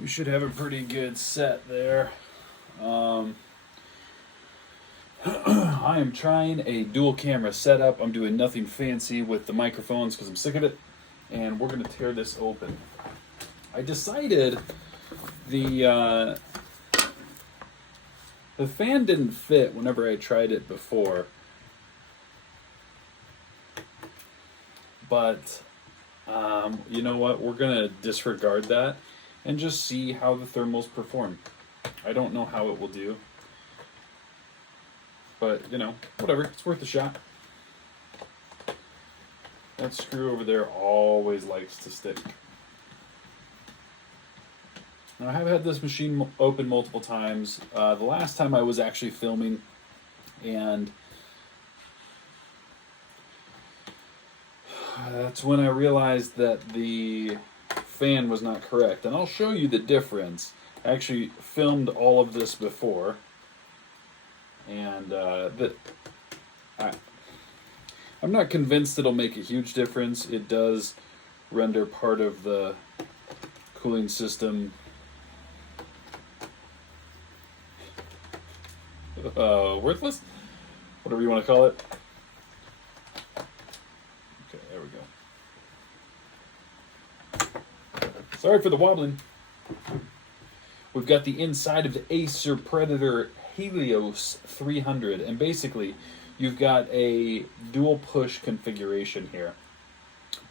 We should have a pretty good set there. I am trying a dual camera setup. I'm doing nothing fancy with the microphones because I'm sick of it. And we're going to tear this open. I decided the fan didn't fit whenever I tried it before. But you know what? We're going to disregard that and just see how the thermals perform. I don't know how it will do. But, you know, whatever. It's worth a shot. That screw over there always likes to stick. Now, I have had this machine open multiple times. The last time I was actually filming, and that's when I realized that the fan was not correct. And I'll show you the difference. I actually filmed all of this before. And I'm not convinced it'll make a huge difference. It does render part of the cooling system worthless, whatever you want to call it. Okay, there we go. Sorry for the wobbling. We've got the inside of the Acer Predator Helios 300, and basically you've got a dual push configuration here.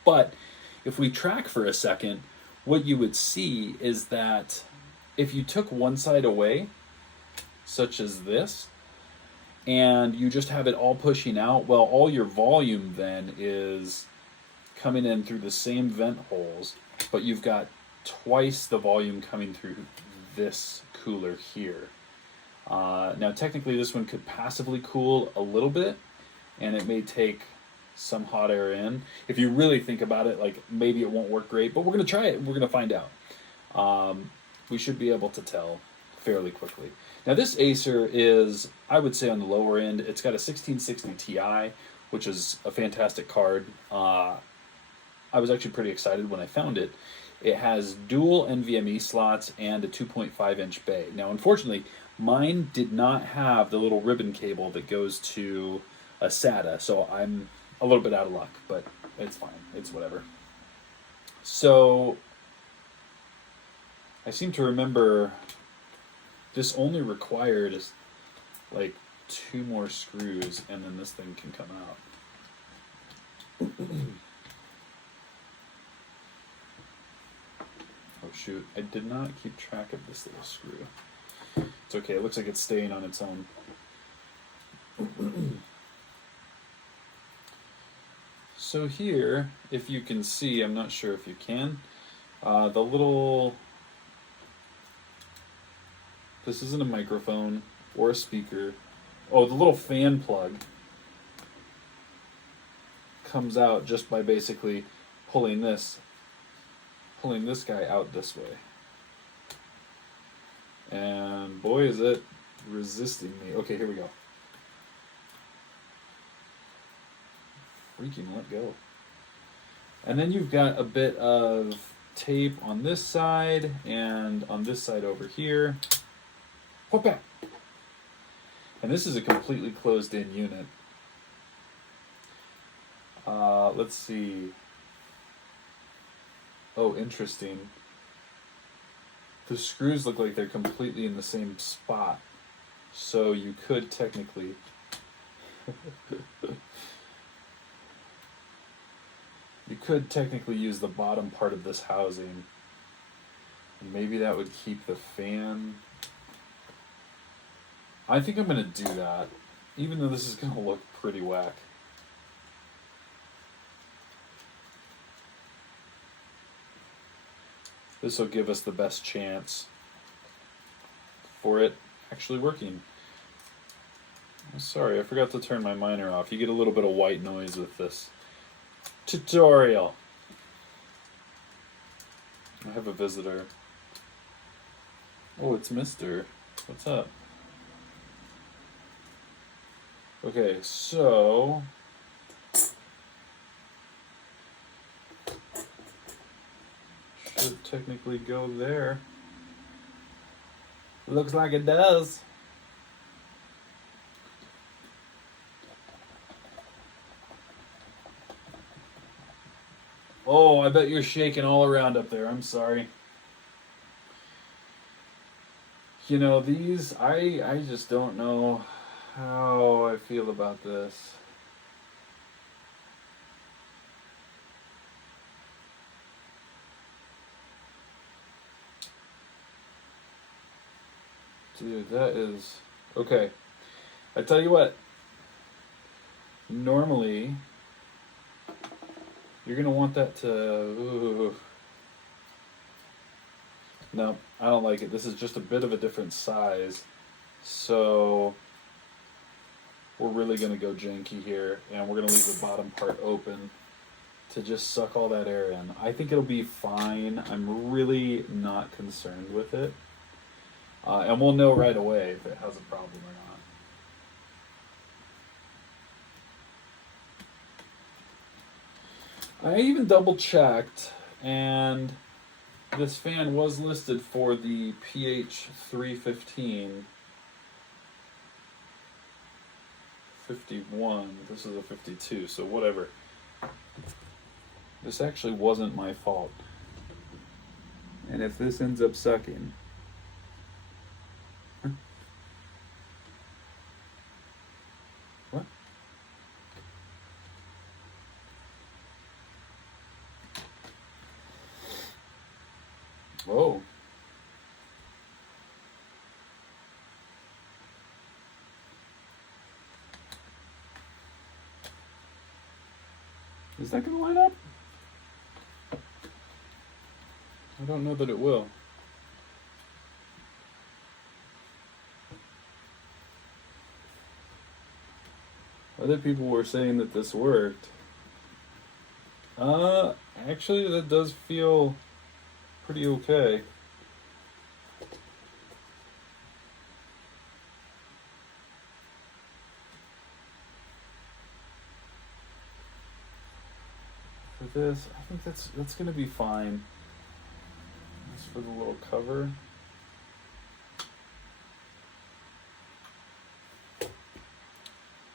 But if we track for a second, what you would see is that if you took one side away, such as this, and you just have it all pushing out, well, all your volume then is coming in through the same vent holes, but you've got twice the volume coming through this cooler here. Now, technically, this one could passively cool a little bit, and it may take some hot air in. If you really think about it, like, maybe it won't work great, but we're going to try it, and we're going to find out. We should be able to tell fairly quickly. Now, this Acer is, I would say, on the lower end. It's got a 1660 Ti, which is a fantastic card. I was actually pretty excited when I found it. It has dual NVMe slots and a 2.5-inch bay. Now, unfortunately, mine did not have the little ribbon cable that goes to a SATA, so I'm a little bit out of luck, but it's fine. It's whatever. So, I seem to remember this only required like 2 more screws, and then this thing can come out. Oh shoot, I did not keep track of this little screw. It's okay, it looks like it's staying on its own. So here, if you can see, I'm not sure if you can, the little, this isn't a microphone or a speaker. Oh, the little fan plug comes out just by basically pulling this guy out this way. And boy, is it resisting me. Okay, here we go. Freaking let go. And then you've got a bit of tape on this side and on this side over here. Whoop back. And this is a completely closed in unit. Let's see. Oh, interesting. The screws look like they're completely in the same spot. So you could technically use the bottom part of this housing. And maybe that would keep the fan. I think I'm going to do that, even though this is going to look pretty whack. This will give us the best chance for it actually working. Sorry, I forgot to turn my miner off. You get a little bit of white noise with this tutorial. I have a visitor. Oh, it's Mr. What's up? Okay, so should technically go there. Looks like it does. Oh, I bet you're shaking all around up there. I'm sorry. You know, these, I just don't know how I feel about this. Dude, that is... Okay. I tell you what. Normally, you're going to want that to... Ooh. No, I don't like it. This is just a bit of a different size. So, we're really going to go janky here. And we're going to leave the bottom part open to just suck all that air in. I think it'll be fine. I'm really not concerned with it. And we'll know right away if it has a problem or not. I even double checked, and this fan was listed for the PH 315 51. This is a 52, so whatever. This actually wasn't my fault. And if this ends up sucking... What? Whoa. Is that going to line up? I don't know that it will. Other people were saying that this worked. Actually, that does feel pretty okay. For this, I think that's going to be fine. As for the little cover.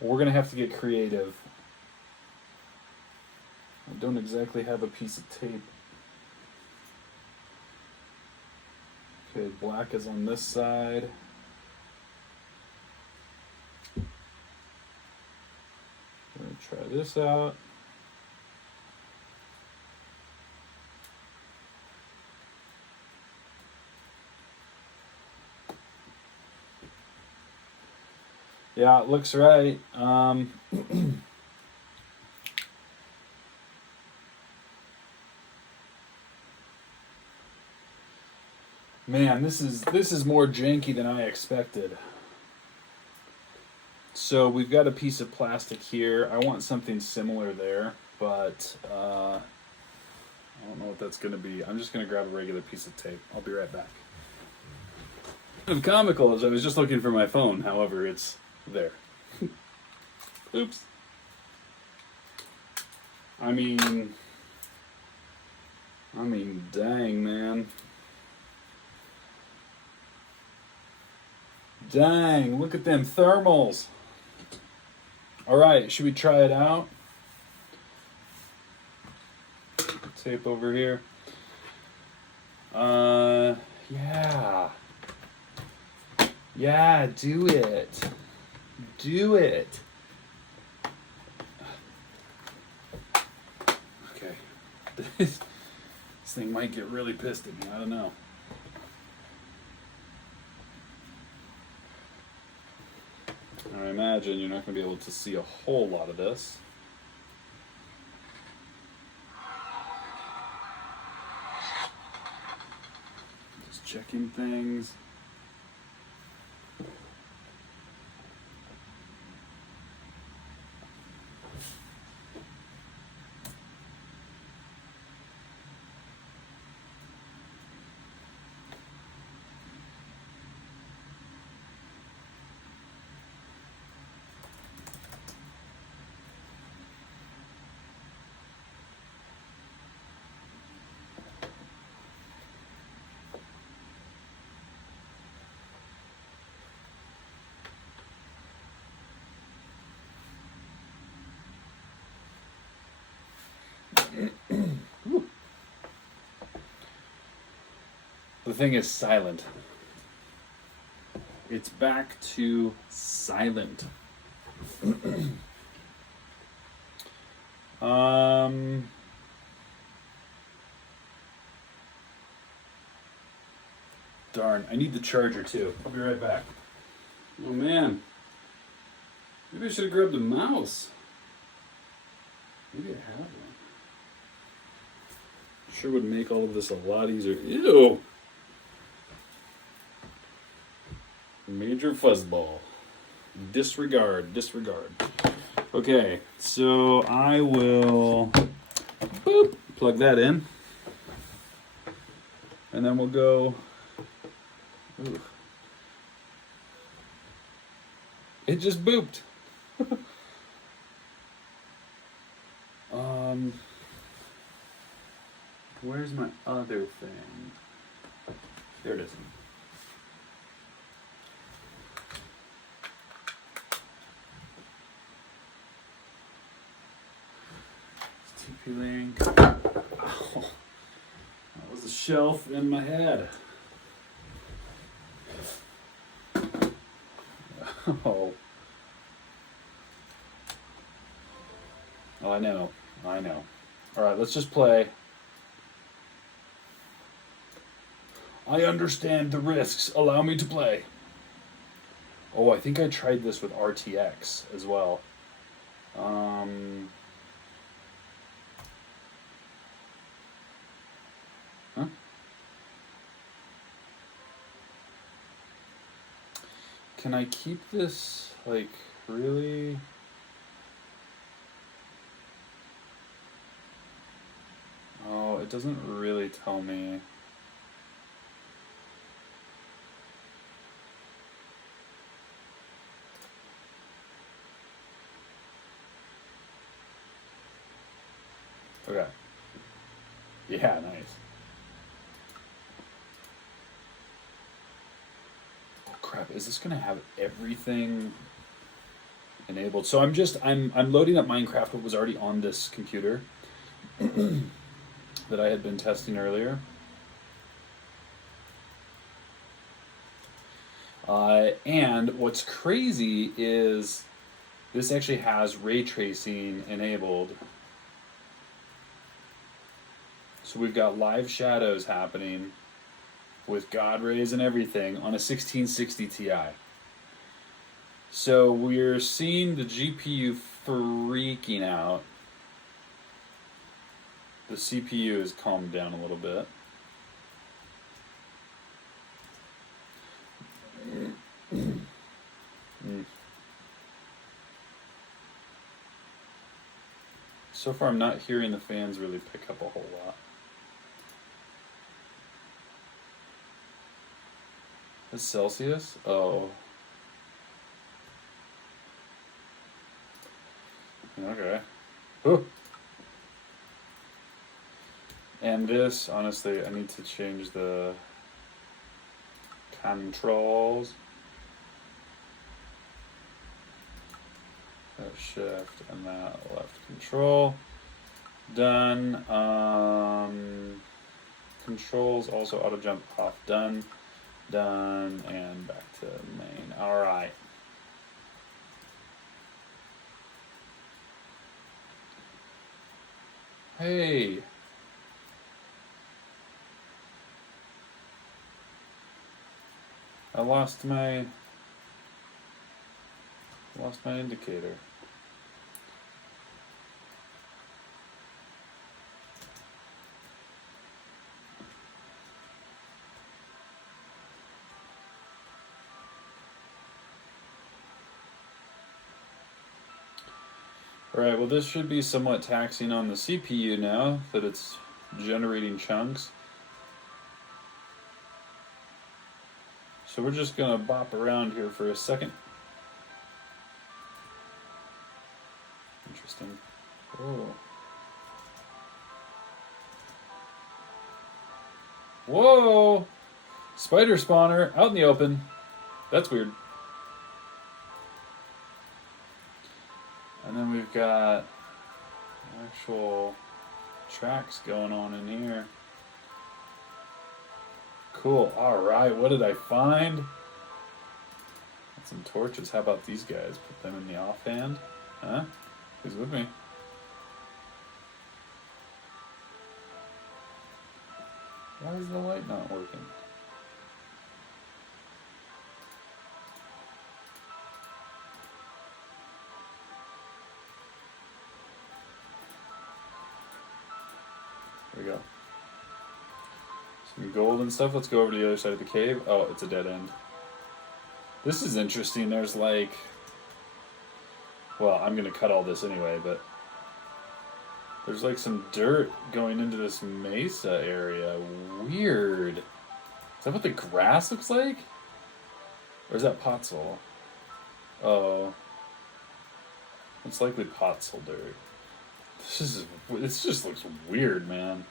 We're going to have to get creative. I don't exactly have a piece of tape. Okay, black is on this side. I'm going to try this out. Yeah, it looks right. Man, this is more janky than I expected. So we've got a piece of plastic here. I want something similar there, but I don't know what that's going to be. I'm just going to grab a regular piece of tape. I'll be right back. Kind of comical as I was just looking for my phone. However, it's there. Oops. I mean, dang, man. Dang, look at them thermals. All right, should we try it out? Tape over here. Yeah. Yeah, do it. Do it. Okay. This thing might get really pissed at me. I don't know. I imagine you're not going to be able to see a whole lot of this. Just checking things. The thing is silent. It's back to silent. Darn, I need the charger too. I'll be right back. Oh man. Maybe I should have grabbed a mouse. Maybe I have one. Sure would make all of this a lot easier. Ew! Major fuzzball. Disregard, disregard. Okay, so I will boop, plug that in. And then we'll go. Ooh. It just booped. Where's my other thing? There it is. TP-Link. Oh, that was a shelf in my head. Oh. Oh, I know. I know. All right, let's just play. I understand the risks. Allow me to play. Oh, I think I tried this with RTX as well. Huh? Can I keep this, like, really? Oh, it doesn't really tell me. Okay. Yeah, nice. Oh crap, is this gonna have everything enabled? So I'm loading up Minecraft, what was already on this computer that I had been testing earlier. And what's crazy is this actually has ray tracing enabled. So we've got live shadows happening with God rays and everything on a 1660 Ti. So we're seeing the GPU freaking out. The CPU has calmed down a little bit. So far I'm not hearing the fans really pick up a whole lot. It's Celsius? Oh. Okay. Ooh. And this, honestly, I need to change the controls. That shift and that left control. Done. Controls also auto jump off. Done. Done, and back to main. All right. Hey. I lost my indicator. Alright, well this should be somewhat taxing on the CPU now that it's generating chunks. So we're just gonna bop around here for a second. Interesting. Oh. Whoa! Spider spawner out in the open. That's weird. And then we've got actual tracks going on in here. Cool. Alright, what did I find? Got some torches. How about these guys? Put them in the offhand. Huh? Who's with me? Why is the light not working? There we go. Some gold and stuff. Let's go over to the other side of the cave. Oh, it's a dead end. This is interesting. There's like... Well, I'm going to cut all this anyway, but... There's like some dirt going into this mesa area. Weird. Is that what the grass looks like? Or is that potsoil? Oh. It's likely potsoil dirt. This just looks weird, man.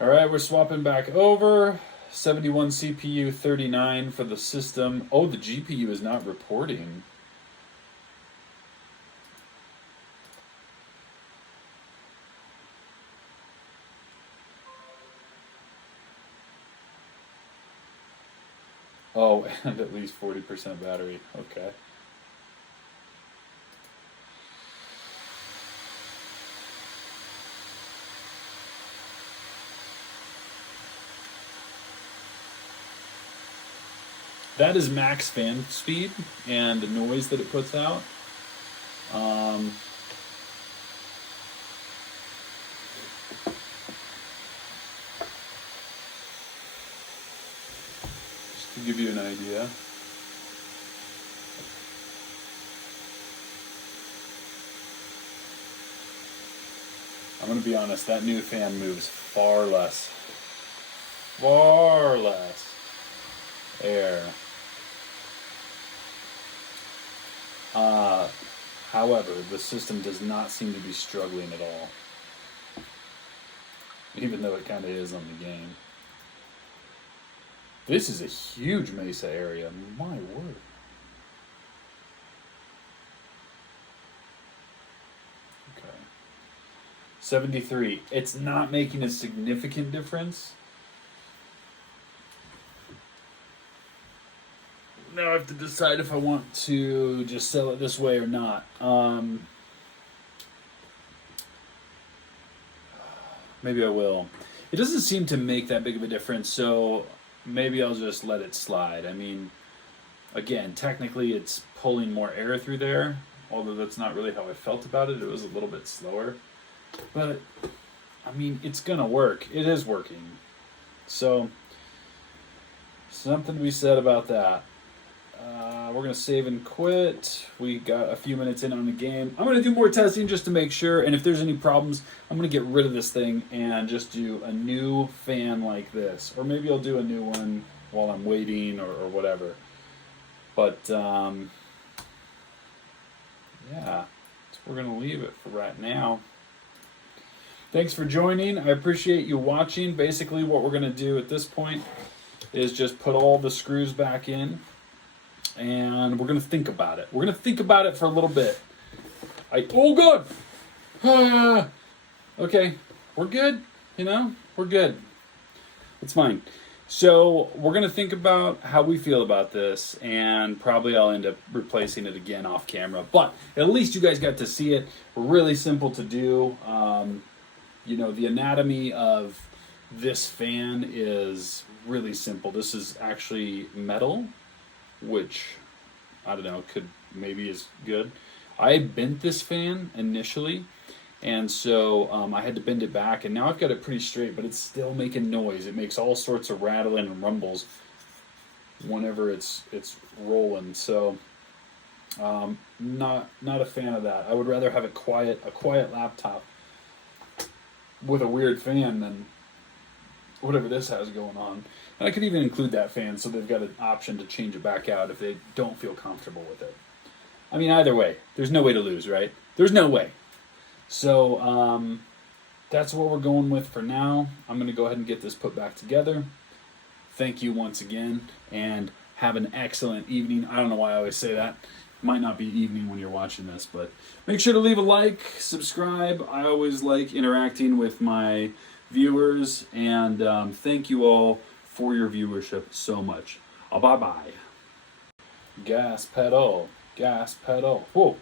Alright, we're swapping back over. 71 CPU, 39 for the system. Oh, the GPU is not reporting. Oh, and at least 40% battery. Okay. That is max fan speed and the noise that it puts out. Just to give you an idea. I'm going to be honest, that new fan moves far less air. However, the system does not seem to be struggling at all. Even though it kind of is on the game. This is a huge mesa area. My word. Okay. 73. It's not making a significant difference. Now I have to decide if I want to just sell it this way or not. Maybe I will. It doesn't seem to make that big of a difference, so maybe I'll just let it slide. I mean, again, technically it's pulling more air through there, although that's not really how I felt about it. It was a little bit slower. But, I mean, it's going to work. It is working. So, something to be said about that. We're going to save and quit. We got a few minutes in on the game. I'm going to do more testing just to make sure, and if there's any problems, I'm going to get rid of this thing and just do a new fan like this. Or maybe I'll do a new one while I'm waiting or whatever. But, yeah, so we're going to leave it for right now. Thanks for joining. I appreciate you watching. Basically, what we're going to do at this point is just put all the screws back in. And we're going to think about it. We're going to think about it for a little bit. Oh, God. Okay. We're good. You know, we're good. It's fine. So we're going to think about how we feel about this. And probably I'll end up replacing it again off camera. But at least you guys got to see it. Really simple to do. You know, the anatomy of this fan is really simple. This is actually metal, which, I don't know, could maybe is good. I bent this fan initially, and so I had to bend it back, and now I've got it pretty straight, but it's still making noise. It makes all sorts of rattling and rumbles whenever it's rolling. So, not a fan of that. I would rather have a quiet laptop with a weird fan than whatever this has going on. And I could even include that fan so they've got an option to change it back out if they don't feel comfortable with it. I mean, either way, there's no way to lose, right? There's no way. So, that's what we're going with for now. I'm going to go ahead and get this put back together. Thank you once again, and have an excellent evening. I don't know why I always say that. It might not be evening when you're watching this, but make sure to leave a like, subscribe. I always like interacting with my viewers, and thank you all for your viewership so much. Bye-bye. Gas pedal, gas pedal. Whoa.